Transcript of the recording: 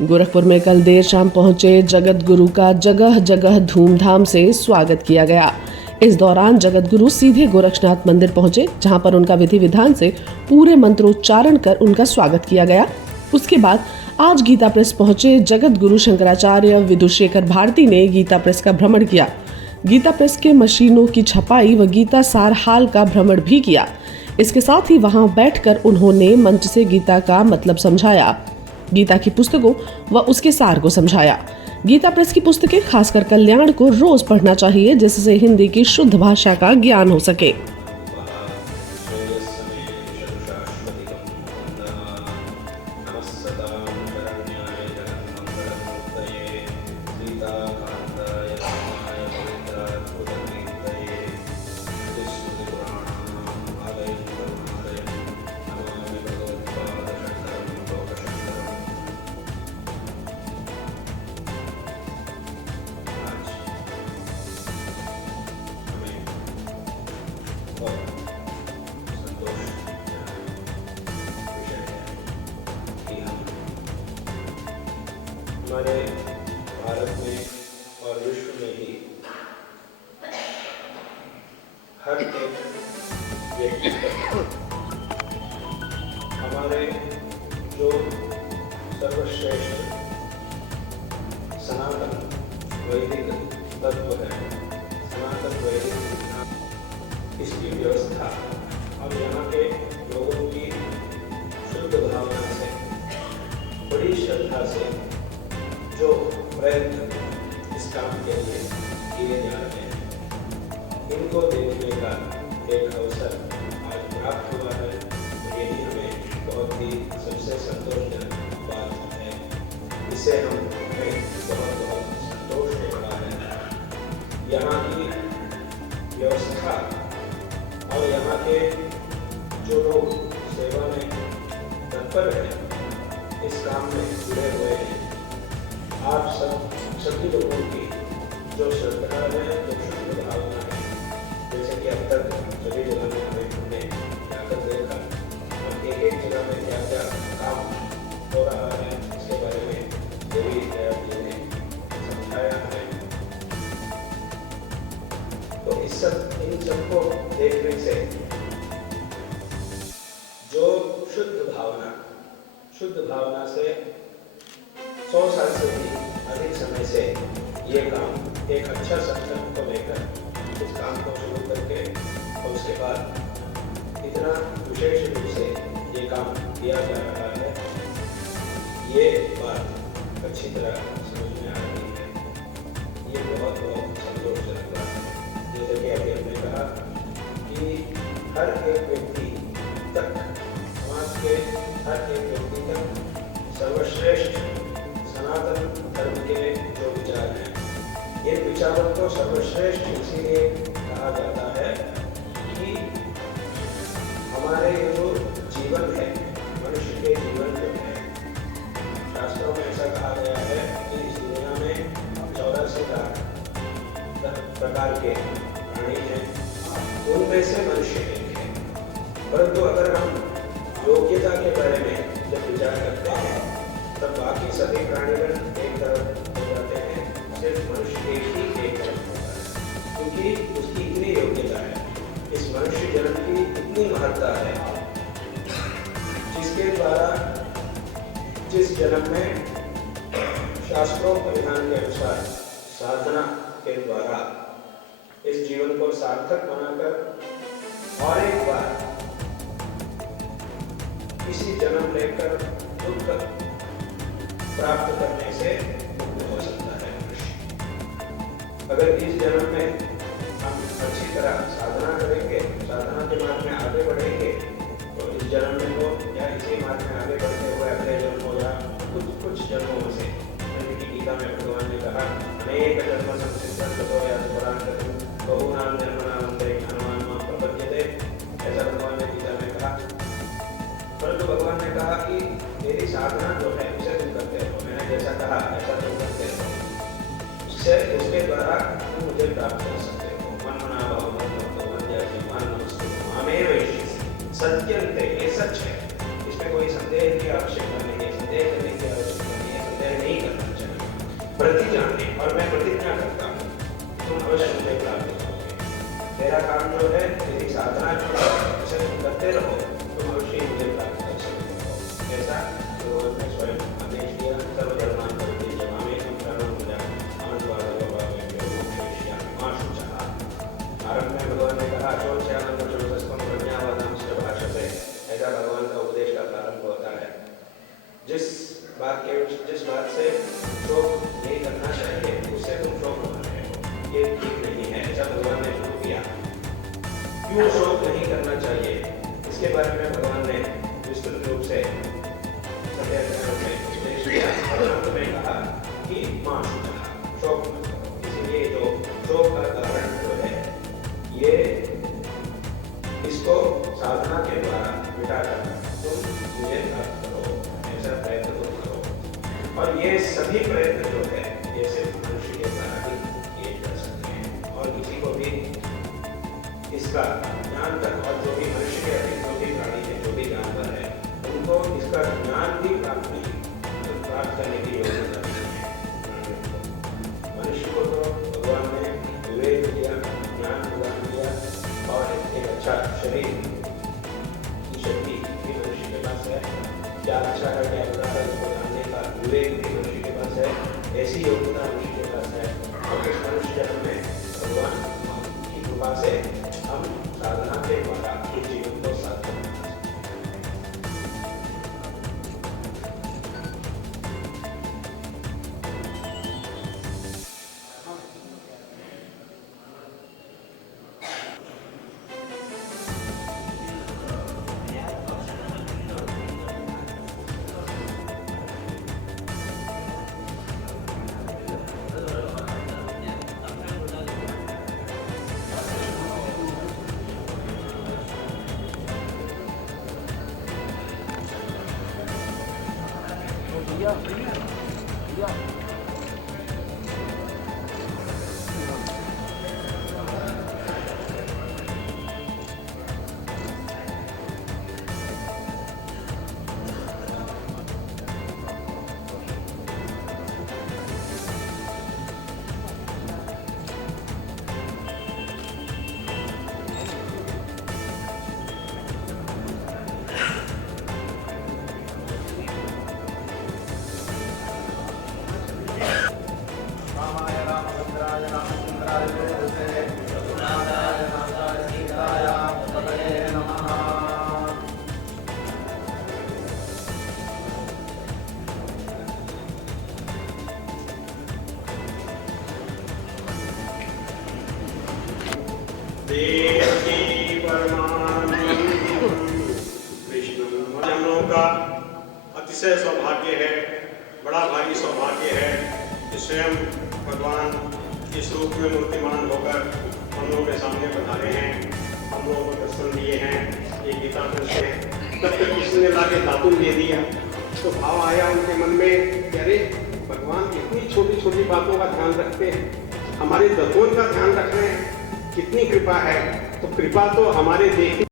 गोरखपुर में कल देर शाम पहुंचे जगत गुरु का जगह जगह धूमधाम से स्वागत किया गया। इस दौरान जगत गुरु सीधे गोरक्षनाथ मंदिर पहुंचे, जहां पर उनका विधि विधान से पूरे मंत्रोच्चारण कर उनका स्वागत किया गया। उसके बाद आज गीता प्रेस पहुंचे जगत गुरु शंकराचार्य विदुशेखर भारती ने गीता प्रेस का भ्रमण किया। गीता प्रेस के मशीनों की छपाई व गीता सार हाल का भ्रमण भी किया। इसके साथ ही वहां बैठकर उन्होंने मंच से गीता का मतलब समझाया, गीता की पुस्तकों व उसके सार को समझाया। गीता प्रेस की पुस्तकें खासकर कल्याण को रोज पढ़ना चाहिए, जिससे हिंदी की शुद्ध भाषा का ज्ञान हो सके। हमारे भारत में और विश्व में ही हर एक व्यक्ति हमारे जो सर्वश्रेष्ठ सनातन वैदिक तत्व है, सनातन वैदिक सिद्धांत, इसकी व्यवस्था और यहाँ के लोगों की शुद्ध भावना से, बड़ी श्रद्धा से जो प्रयत्न इस काम के लिए किए जा रहे हैं, इनको देखने का एक अवसर आज प्राप्त हुआ है। यही हमें बहुत ही सबसे संतोषजनक बात है। इससे हमें बहुत बहुत संतोष हो रहा है। यहाँ की व्यवस्था और यहाँ के जो लोग सेवा में तत्पर हैं, इस काम में जुड़े हुए हैं, आप सभी लोगों की जो श्रद्धा है, जो शुद्ध भावना है, जैसे कि अब तक सभी जगह में हमने जाकर देखा और एक जगह में क्या क्या काम हो रहा है, इसके बारे में देवी जी ने समझाया है। तो इन सबको देखने से जो शुद्ध भावना से 100 साल से भी अधिक समय से ये काम एक अच्छा संकल्प को लेकर इस काम को शुरू करके और उसके बाद इतना विशेष रूप से ये काम किया जा रहा है, ये बात अच्छी तरह समझ में आ रही है। ये बहुत बहुत संतोषजनक बात है। जैसे कि अभी हमने कहा कि हर एक व्यक्ति तक, समाज के हर एक व्यक्ति तक सर्वश्रेष्ठ सनातन धर्म के जो विचार हैं, इन विचारों को सर्वश्रेष्ठ इसीलिए कहा जाता है कि हमारे जो जीवन है, मनुष्य के जीवन जो है, शास्त्रों में ऐसा कहा गया है कि इस दुनिया में 14 से 10 प्रकार के प्राणी हैं, उनमें से मनुष्य एक है। परंतु अगर हम योग्यता के बारे में जब विचार करते हैं, तब बाकी सभी प्राणीगण एक तरफ हो जाते हैं, सिर्फ मनुष्य एक तरफ होता है, क्योंकि उसकी इतनी योग्यता है, इस मनुष्य जन्म की इतनी महत्ता है, जिसके द्वारा जिस जन्म में शास्त्रों के विधान के अनुसार साधना के द्वारा इस जीवन को सार्थक बनाकर और एक बार किसी जन्म लेकर दुख प्राप्त करने से मुक्त हो सकता है मनुष्य। अगर इस जन्म में हम अच्छी तरह साधना करेंगे, साधना के मार्ग में आगे बढ़ेंगे, तो इस जन्म में हो या इसी मार्ग में आगे बढ़ते हुए अगले जन्म हो या कुछ जन्मों से, जैसे कि गीता में भगवान ने कहा, अनेक जन्म संसिद्धं ततो याति परां बहुनां जन्मनां ज्ञानवान् मां प्रपद्यते, ऐसा भगवान ने गीता में कहा। परंतु भगवान ने कहा कि मेरी साधना जो है उसे तुम करते हो, मैंने जैसा कहा ऐसा तुम करते हो, उसके द्वारा तुम मुझे प्राप्त कर सकते हो। मन मना भाव मन जैसे मन नमस्ते मामेव सत्यंते, ये सच है, इसमें कोई संदेह की आवश्यकता नहीं है, संदेह करने की आवश्यकता नहीं है, संदेह प्रति जाने और मैं प्रतिज्ञा करता हूँ तुम अवश्य मुझे प्राप्त करोगे। मेरा काम जो है यदि साधना जो है उसे तुम करते रहो तुम अवश्य मुझे प्राप्त कर सकते हो। ऐसा भगवान ने स्वयं आदेश दिया। सर्वधर्मान् परित्यज्य मामेकं शरणं व्रज अहं त्वा सर्वपापेभ्यो मोक्षयिष्यामि मा शुचः। आरंभ में भगवान ने कहा चोरस्यानं चोरस्त्वं प्रज्ञावादांश्च भाषते। ऐसा भगवान का उपदेश का प्रारंभ होता है। जिस बात से शोक नहीं करना चाहिए उससे तुम शोक कर रहे हो, ये ठीक नहीं है। ऐसा भगवान ने शुरू किया। क्यों शोक नहीं करना चाहिए इसके बारे में भगवान ने विस्तृत रूप से उपदेश दिया और अंत में कहा कि मां शोक मत करो। इसीलिए जो शोक का कारण जो है ये इसको साधना के द्वारा मिटाकर तुम मुझे प्राप्त करो, ऐसा प्रयत्न तुम करो। और ये सभी प्रयत्न जो है ये सिर्फ मनुष्य के द्वारा ही किए जा सकते हैं और किसी को भी इसका ज्ञान तक, और जो भी मनुष्य के अधिक जो भी प्राणी है जो भी जानवर है उनको इसका ज्ञान भी प्राप्त करने की योग्यता नहीं है। मनुष्य को तो भगवान ने विवेक दिया, ज्ञान प्रदान किया और एक अच्छा शरीर की शक्ति भी मनुष्य के पास है। क्या अच्छा है क्या बुरा है उसको जानने का विवेक भी मनुष्य के पास है। ऐसी योग्यता मनुष्य के पास है और इस मनुष्य जन्म में भगवान की कृपा से हम साधना के द्वारा इस जीवन को सार्थक बना सकते हैं। जनों का अतिशय सौभाग्य है, बड़ा भारी सौभाग्य है कि स्वयं भगवान इस रूप में मूर्तिमान होकर हम लोगों के सामने पधारे हैं, हम लोगों को दर्शन दिए हैं। ये गीता दृश्य तब तक किसी ने लाके दातुन दे दिया तो भाव आया उनके मन में कि अरे भगवान इतनी छोटी छोटी बातों का ध्यान रखते हैं, हमारे दतों का ध्यान रख रहे हैं, कितनी कृपा है। तो कृपा तो हमारे देख